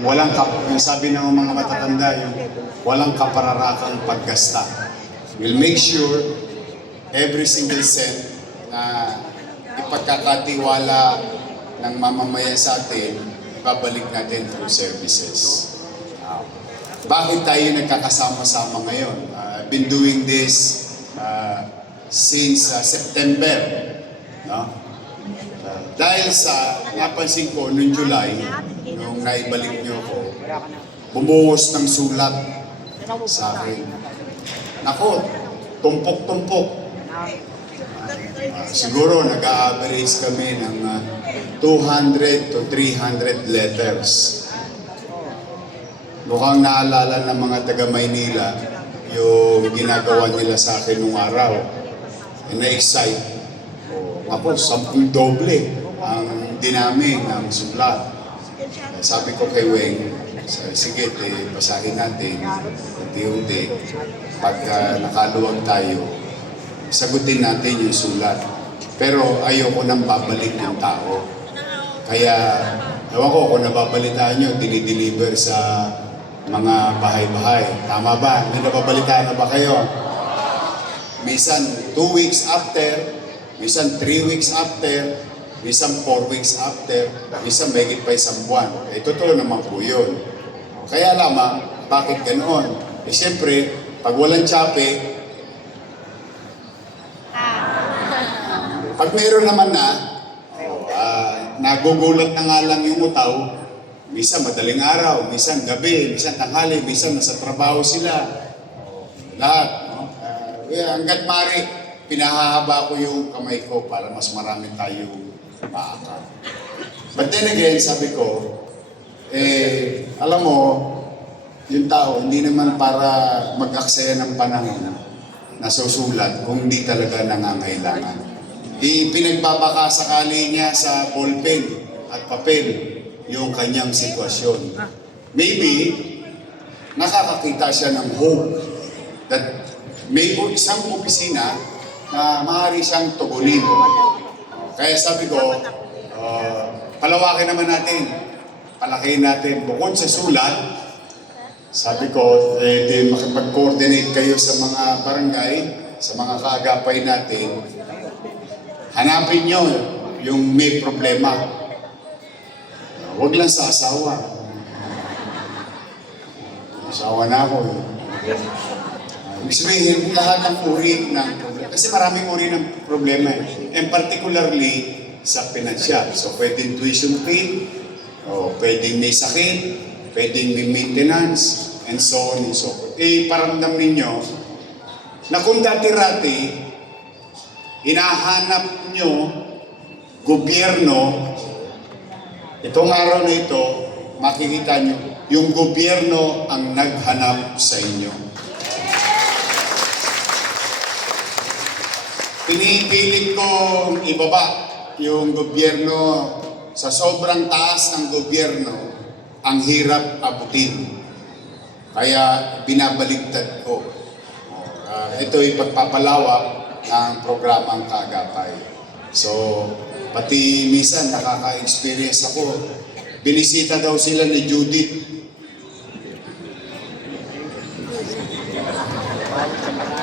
Yung sabi ng mga matatanda, yung walang kapararakang paggasta. We'll make sure every single cent na ipagkakatiwala ng mamamayan sa atin, ibabalik natin through services. Bakit tayo nagkakasama-sama ngayon? I've been doing this since September. No? Dahil sa napansin ko noong July, nung naibalik niyo ako, bumuhos ng sulat sa akin. Nako, tumpok-tumpok. Siguro nag-a-average kami ng 200 to 300 letters. Mukhang naalala ng mga taga-Maynila yung ginagawa nila sa akin nung araw. Na-excite. Ako, 10 doble ang dinami ng sulat. Sabi ko kay Weng, sige, basahin natin, unti-unti. Pag nakaluwag tayo, sagutin natin yung sulat. Pero ayoko nang babalik yung tao. Kaya, ewan ko kung nababalitaan nyo, dinideliver sa mga bahay-bahay. Tama ba? May nababalitaan na ba kayo? Minsan 2 weeks after, minsan 3 weeks after, minsan 4 weeks after, minsan mahigit pa isang buwan. Totoo naman po yun. Kaya lamang, bakit ganoon? Siyempre, pag walang tsape, pag mayroon naman na, nagugulat na nga lang yung utaw, minsan madaling araw, minsan gabi, minsan tanghali, minsan nasa trabaho sila. Lahat. Hanggat mari, pinahahaba ko yung kamay ko para mas marami tayong maakal. But then again, sabi ko, alam mo, yung tao, hindi naman para mag-aksaya ng panahon na susulat kung hindi talaga nangangailangan. Pinagbabakasakali niya sa ballpen at papel yung kanyang sitwasyon. Maybe, nakakakita siya ng hope that may isang opisina na maaari siyang tugunin. Kaya sabi ko, palawakin naman natin, palakihin natin. Bukod sa sulat, sabi ko, makipag-coordinate kayo sa mga barangay, sa mga kaagapay natin, hanapin nyo yung may problema. Huwag lang sa asawa. Asawa na ako. Ibig sabihin, lahat ng uri ng problema. Kasi maraming uri ng problema. And particularly sa pinansyal. So, pwedeng tuition fee, o pwedeng may sakit, pwedeng may maintenance, and so on and so forth. Paramdam ninyo na kung dati-rati, hinahanap nyo, gobyerno, itong araw na ito, makikita nyo, yung gobyerno ang naghanap sa inyo. Pinipilit kong ibaba yung gobyerno sa sobrang taas ng gobyerno, ang hirap abutin. Kaya binabaliktad ko. Ito'y pagpapalawak ng programang Kaagapay. So, pati minsan nakaka-experience ako. Binisita daw sila ni Judith.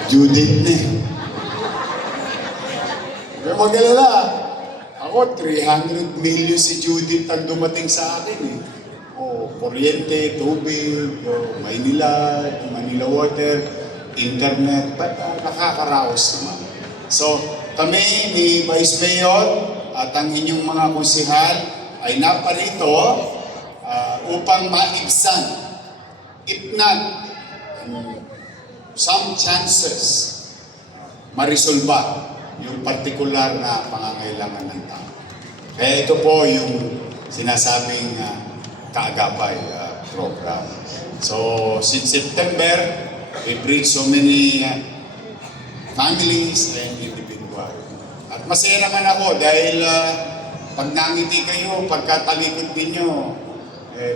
Judith na eh. Pero mag-alala, ako 300 million si Judith ang dumating sa akin eh. Kuryente, tubig, Maynila, Manila Water, internet, but nakakaraos naman. So, kami ni Vice Mayor at ang inyong mga konsehal ay naparito upang maibsan, if not, some chances, marisolba yung partikular na pangangailangan ng tao. Kaya ito po yung sinasabing Kaagapay program. So, since September, we've reached so many families and individuals. At masaya naman ako dahil pag nangiti kayo, pagkatalikod ninyo,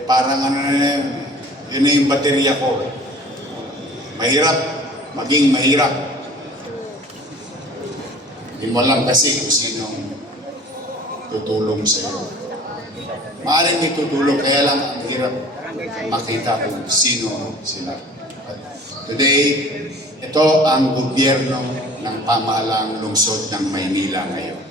parang yun na yung baterya ko. Mahirap, maging mahirap. Hindi mo alam kasi kung sinong tutulong sa iyo. maaaring itutulong, kaya lang ang hirap makita kung sino sila. But today, ito ang gobyerno ng pamahalaang lungsod ng Maynila ngayon.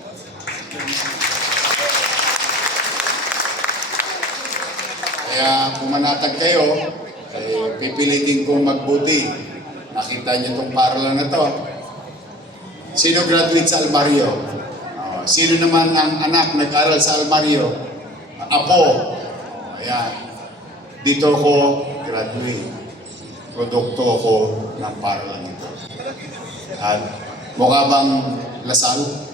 Kaya pumanatag kayo, pipilitin kong magbuti. Nakita niyo itong paralan na to. Sino graduate sa Almario? Sino naman ang anak nag-aral sa Almario? Apo. Ayan. Dito ako graduate. Produkto ako ng paralan ito. At mukha bang Lasal?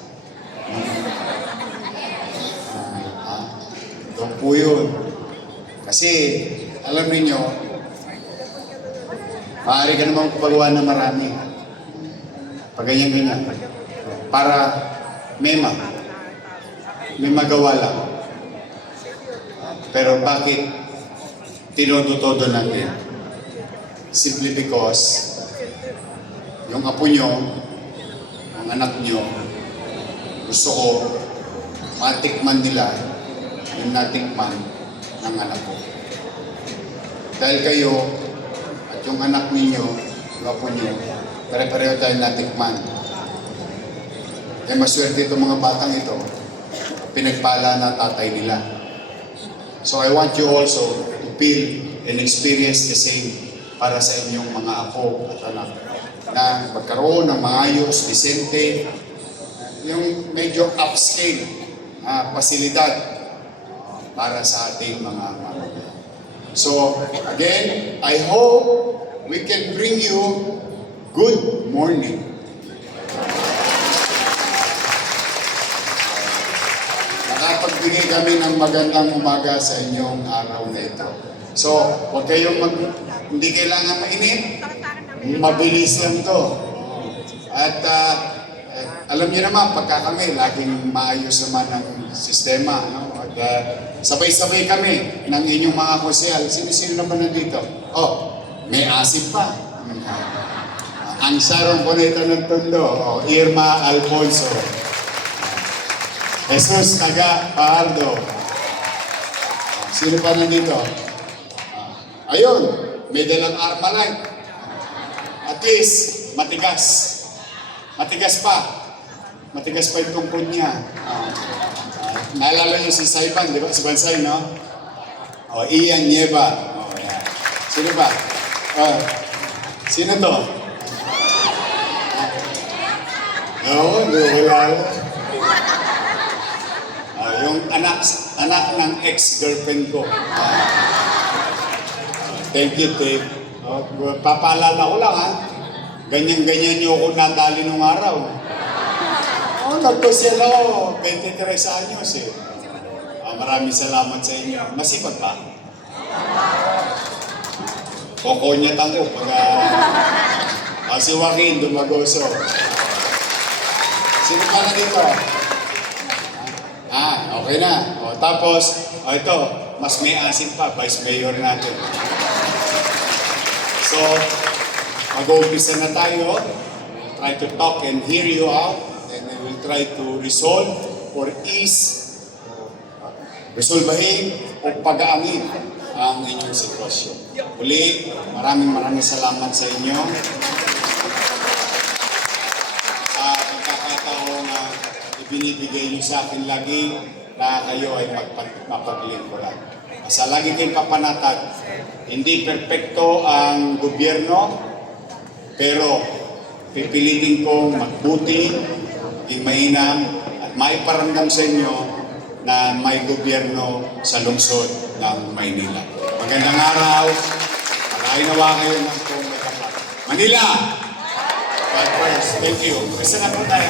Ito po yun. Kasi, alam niyo, maaari ka namang pagawa na marami. Pag ganyan-ganyan. Para may magawa lang. Pero bakit tinodo-todo natin? Simply because yung apo nyo, ang anak nyo, gusto ko matikman nila yung natikman ng anak ko. Dahil kayo at yung anak ninyo, yung apo nyo, pare-pareho tayo natikman. Kaya maswerte itong mga batang ito, pinagpala na tatay nila. So I want you also to feel and experience the same para sa inyong mga apo at anak na magkaroon ng maayos, disente, yung medyo upscale pasilidad para sa ating mga mamamayan. So again, I hope we can bring you good morning. Nakapagbigay kami ng magandang umaga sa inyong araw na ito. So, huwag kayong hindi kailangan mainit. Mabilis lang to. At alam niyo naman, pagka kami, laging maayos naman ang sistema. No? At sabay-sabay kami ng inyong mga konsehal. Sino-sino naman nandito? Oh, may asip pa. Ang sarong bonita ng Tondo, Irma Alfonso. Jesus Taga Paardo. Sino pa nandito? Ayun, may dalang Armalite. At least, matigas. Matigas pa. Matigas pa yung tungkod niya. Naalala niyo si Saiban, di ba? Si Bansay, no? Ian Nieva. Yan. Sino ba? Sino to? Oo, hindi ko kilala. Yung anak ng ex-girlfriend ko. Thank you, Dave. Papaalala ko lang, ha? Ganyan-ganyan niyo ako nadali nung araw. Nagkosel ako, 23 anyos eh. Maraming salamat sa inyo. Masipag ba? Kokonyat ako pag si Joaquin Dumagoso. Sino pa na dito? Okay na. Tapos, ito, mas may asin pa, Vice Mayor natin. So, mag-uumpisa na tayo. We'll try to talk and hear you out. And we will try to resolve or ease, resolbahin o pag-aangin ang inyong sitwasyon. Uli, maraming salamat sa inyo. Sa pagkakataon na ibinibigay niyo sa akin lagi na kayo ay mapaglingkuran. Sa lagi kayong papanatag, hindi perpekto ang gobyerno, pero pipilitin kong magbuti, maging mainam, at maiparamdam sa inyo na may gobyerno sa lungsod ng Maynila. Magandang araw, pag-ainawa kayo ng kong Manila! God bless. Thank you. Isa na po tayo.